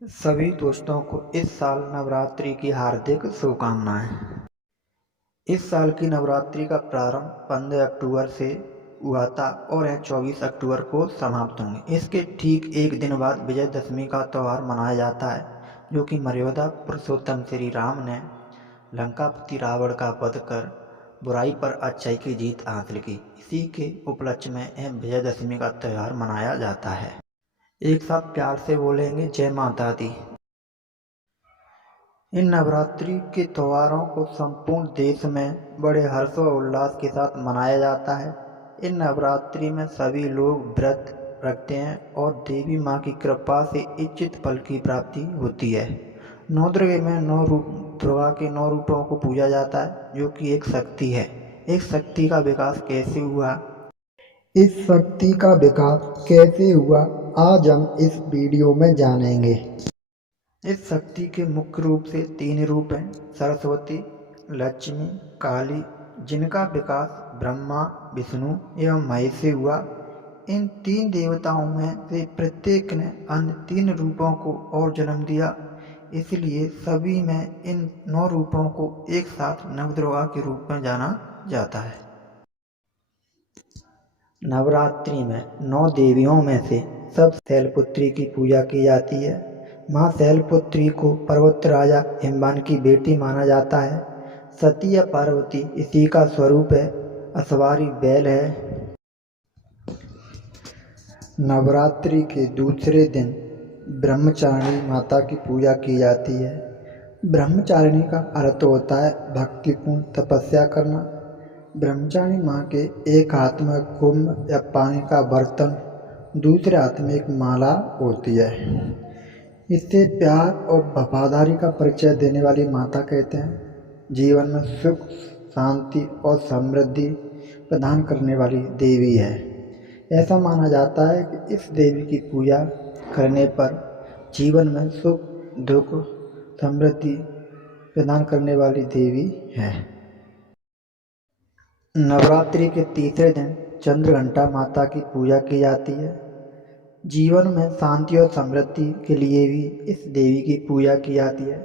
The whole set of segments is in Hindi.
सभी दोस्तों को इस साल नवरात्रि की हार्दिक शुभकामनाएं। इस साल की नवरात्रि का प्रारंभ 15 अक्टूबर से हुआ था और यह 24 अक्टूबर को समाप्त होंगे। इसके ठीक एक दिन बाद विजयदशमी का त्यौहार मनाया जाता है, जो कि मर्यादा पुरुषोत्तम श्री राम ने लंकापति रावण का वध कर बुराई पर अच्छाई की जीत हासिल की। इसी के उपलक्ष्य में यह विजयदशमी का त्यौहार मनाया जाता है। एक साथ प्यार से बोलेंगे, जय माता दी। इन नवरात्रि के त्योहारों को संपूर्ण देश में बड़े हर्ष व उल्लास के साथ मनाया जाता है। इन नवरात्रि में सभी लोग व्रत रखते हैं और देवी माँ की कृपा से इच्छित फल की प्राप्ति होती है। नवदुर्गा में 9 रूप दुर्गा के 9 रूपों को पूजा जाता है, जो कि एक शक्ति है। एक शक्ति का विकास कैसे हुआ, इस शक्ति का विकास कैसे हुआ, आज हम इस वीडियो में जानेंगे। इस शक्ति के मुख्य रूप से 3 रूप हैं: सरस्वती, लक्ष्मी, काली, जिनका विकास ब्रह्मा, विष्णु एवं महेश से हुआ। इन 3 देवताओं में से प्रत्येक ने अन्य 3 रूपों को और जन्म दिया, इसलिए सभी में इन 9 रूपों को एक साथ नवदुर्गा के रूप में जाना जाता है। नवरात्रि में 9 देवियों में से सब शैलपुत्री की पूजा की जाती है। माँ शैलपुत्री को पर्वत राजा हिमवान की बेटी माना जाता है। सती या पार्वती इसी का स्वरूप है। असवारी बैल है। नवरात्रि के दूसरे दिन ब्रह्मचारिणी माता की पूजा की जाती है। ब्रह्मचारिणी का अर्थ होता है भक्तिपूर्ण तपस्या करना। ब्रह्मचारिणी माँ के एक हाथ में कुंभ या पानी का बर्तन, दूसरे हाथ में एक माला होती है। इससे प्यार और वफादारी का परिचय देने वाली माता कहते हैं। जीवन में सुख, शांति और समृद्धि प्रदान करने वाली देवी है। ऐसा माना जाता है कि इस देवी की पूजा करने पर जीवन में सुख, दुख, समृद्धि प्रदान करने वाली देवी है। नवरात्रि के तीसरे दिन चंद्रघंटा माता की पूजा की जाती है। जीवन में शांति और समृद्धि के लिए भी इस देवी की पूजा की जाती है।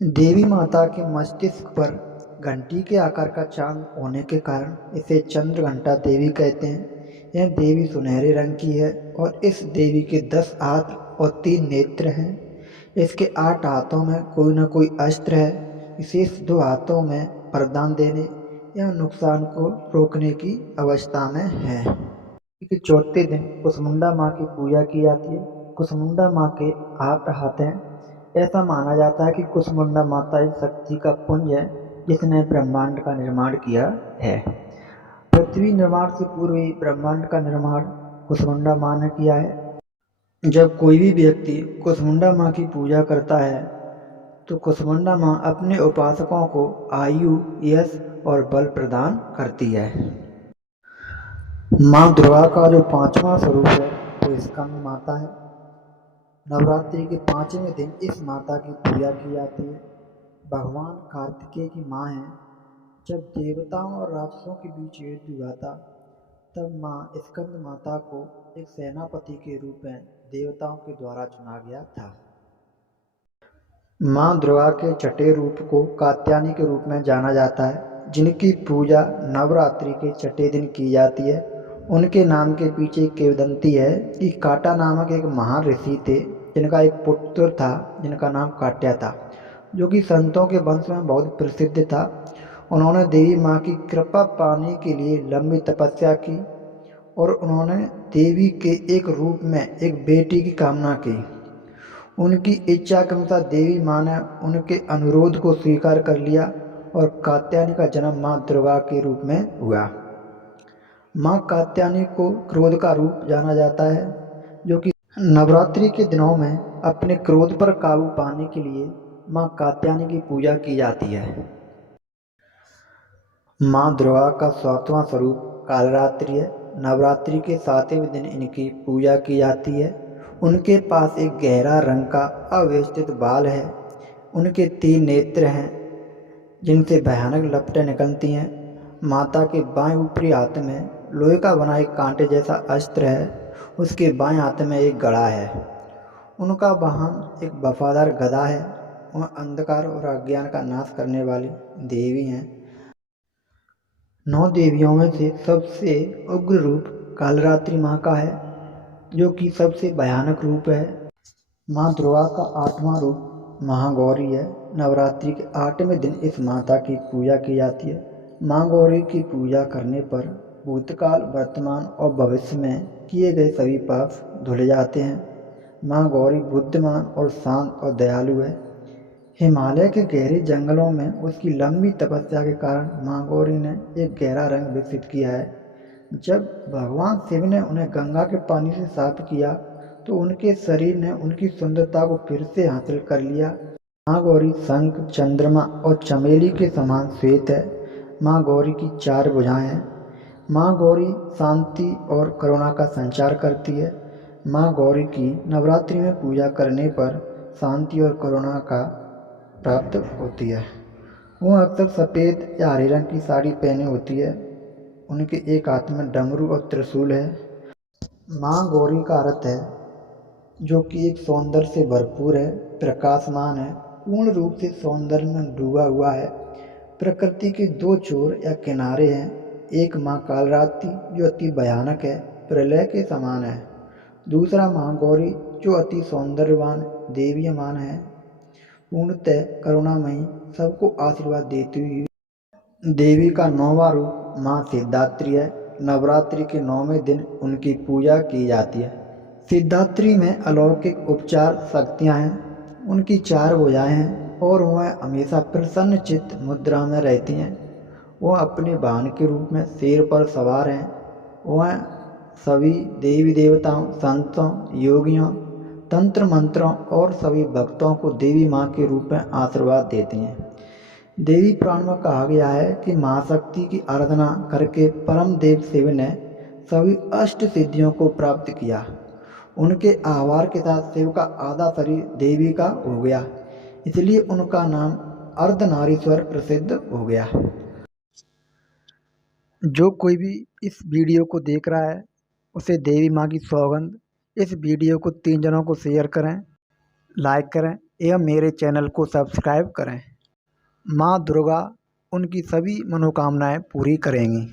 देवी माता के मस्तिष्क पर घंटी के आकार का चांद होने के कारण इसे चंद्रघंटा देवी कहते हैं। यह देवी सुनहरे रंग की है और इस देवी के 10 हाथ और 3 नेत्र हैं। इसके 8 हाथों में कोई न कोई अस्त्र है। विशेष 2 हाथों में वरदान देने या नुकसान को रोकने की अवस्था में है। के चौथे दिन कुसमुंडा माँ की पूजा की जाती है। कुसमुंडा माँ के 8 हाथ हैं। ऐसा माना जाता है कि कुसमुंडा माता एक शक्ति का पुंज है, जिसने ब्रह्मांड का निर्माण किया है। पृथ्वी निर्माण से पूर्व ही ब्रह्मांड का निर्माण कुसमुंडा माँ ने किया है। जब कोई भी व्यक्ति कुसमुंडा माँ की पूजा करता है, तो कुसमुंडा माँ अपने उपासकों को आयु, यश और बल प्रदान करती है। माँ दुर्गा का जो 5वां स्वरूप है वो स्कंद माता है। नवरात्रि के 5वें दिन इस माता की पूजा की जाती है। भगवान कार्तिकेय की माँ है। जब देवताओं और राक्षसों के बीच युद्ध हुआ था, तब माँ स्कंद माता को एक सेनापति के रूप में देवताओं के द्वारा चुना गया था। माँ दुर्गा के छठे रूप को कात्यायनी के रूप में जाना जाता है, जिनकी पूजा नवरात्रि के छठे दिन की जाती है। उनके नाम के पीछे किंवदंती है कि काटा नामक एक महान ऋषि थे, जिनका एक पुत्र था जिनका नाम काट्या था, जो कि संतों के वंश में बहुत प्रसिद्ध था। उन्होंने देवी माँ की कृपा पाने के लिए लंबी तपस्या की और उन्होंने देवी के एक रूप में एक बेटी की कामना की। उनकी इच्छा के अनुसार देवी माँ ने उनके अनुरोध को स्वीकार कर लिया और कात्यायनी का जन्म माँ दुर्गा के रूप में हुआ। माँ कात्यायनी को क्रोध का रूप जाना जाता है, जो कि नवरात्रि के दिनों में अपने क्रोध पर काबू पाने के लिए माँ कात्यायनी की पूजा की जाती है। माँ दुर्गा का 7वां स्वरूप कालरात्रि है। नवरात्रि के 7वें दिन इनकी पूजा की जाती है। उनके पास एक गहरा रंग का अव्यवस्थित बाल है। उनके 3 नेत्र हैं, जिनसे भयानक लपटें निकलती हैं। माता के बाएं ऊपरी हाथ में लोहे का बना एक कांटे जैसा अस्त्र है। उसके बाएं हाथ में एक गड़ा है। उनका वाहन एक वफादार गधा है। वह अंधकार और अज्ञान का नाश करने वाली देवी हैं। 9 देवियों में से सबसे उग्र रूप कालरात्रि माँ का है, जो कि सबसे भयानक रूप है। माँ दुर्गा का 8वां रूप महागौरी है। नवरात्रि के 8वें दिन इस माता की पूजा की जाती है। माँ गौरी की पूजा करने पर भूतकाल, वर्तमान और भविष्य में किए गए सभी पाप धुल जाते हैं। माँ गौरी बुद्धिमान और शांत और दयालु है। हिमालय के गहरे जंगलों में उसकी लंबी तपस्या के कारण माँ गौरी ने एक गहरा रंग विकसित किया है। जब भगवान शिव ने उन्हें गंगा के पानी से साफ किया तो उनके शरीर ने उनकी सुंदरता को फिर से हासिल कर लिया। माँ गौरी शंख, चंद्रमा और चमेली के समान श्वेत है। माँ गौरी की 4 भुजाएं हैं। माँ गौरी शांति और करुणा का संचार करती है। माँ गौरी की नवरात्रि में पूजा करने पर शांति और करुणा का प्राप्त होती है। वह अक्सर सफ़ेद या हरे रंग की साड़ी पहने होती है। उनके एक हाथ में डमरू और त्रिशूल है। माँ गौरी का अर्थ है जो कि एक सौंदर्य से भरपूर है, प्रकाशमान है, पूर्ण रूप से सौंदर्य में डूबा हुआ है। प्रकृति के 2 छोर या किनारे हैं। एक माँ कालरात्रि जो अति भयानक है, प्रलय के समान है। दूसरा माँ गौरी जो अति सौंदर्यवान देवीयमान है, पूर्णतः करुणामयी, सबको आशीर्वाद देती हुई। देवी का 9वां रूप माँ सिद्धात्री है। नवरात्रि के 9वें दिन उनकी पूजा की जाती है। सिद्धात्री में अलौकिक उपचार शक्तियाँ हैं। उनकी 4 भुजाएं हैं और वह हमेशा प्रसन्न चित्त मुद्रा में रहती हैं। वह अपने वाहन के रूप में शेर पर सवार हैं। वह सभी देवी देवताओं, संतों, योगियों, तंत्र मंत्रों और सभी भक्तों को देवी माँ के रूप में आशीर्वाद देती हैं। देवी पुराण में कहा गया है कि महाशक्ति की आराधना करके परम देव शिव ने सभी अष्ट सिद्धियों को प्राप्त किया। उनके आभार के साथ शिव का आधा शरीर देवी का हो गया, इसलिए उनका नाम अर्धनारीश्वर प्रसिद्ध हो गया। जो कोई भी इस वीडियो को देख रहा है उसे देवी माँ की सौगंध, इस वीडियो को 3 जनों को शेयर करें, लाइक करें एवं मेरे चैनल को सब्सक्राइब करें। माँ दुर्गा उनकी सभी मनोकामनाएं पूरी करेंगी।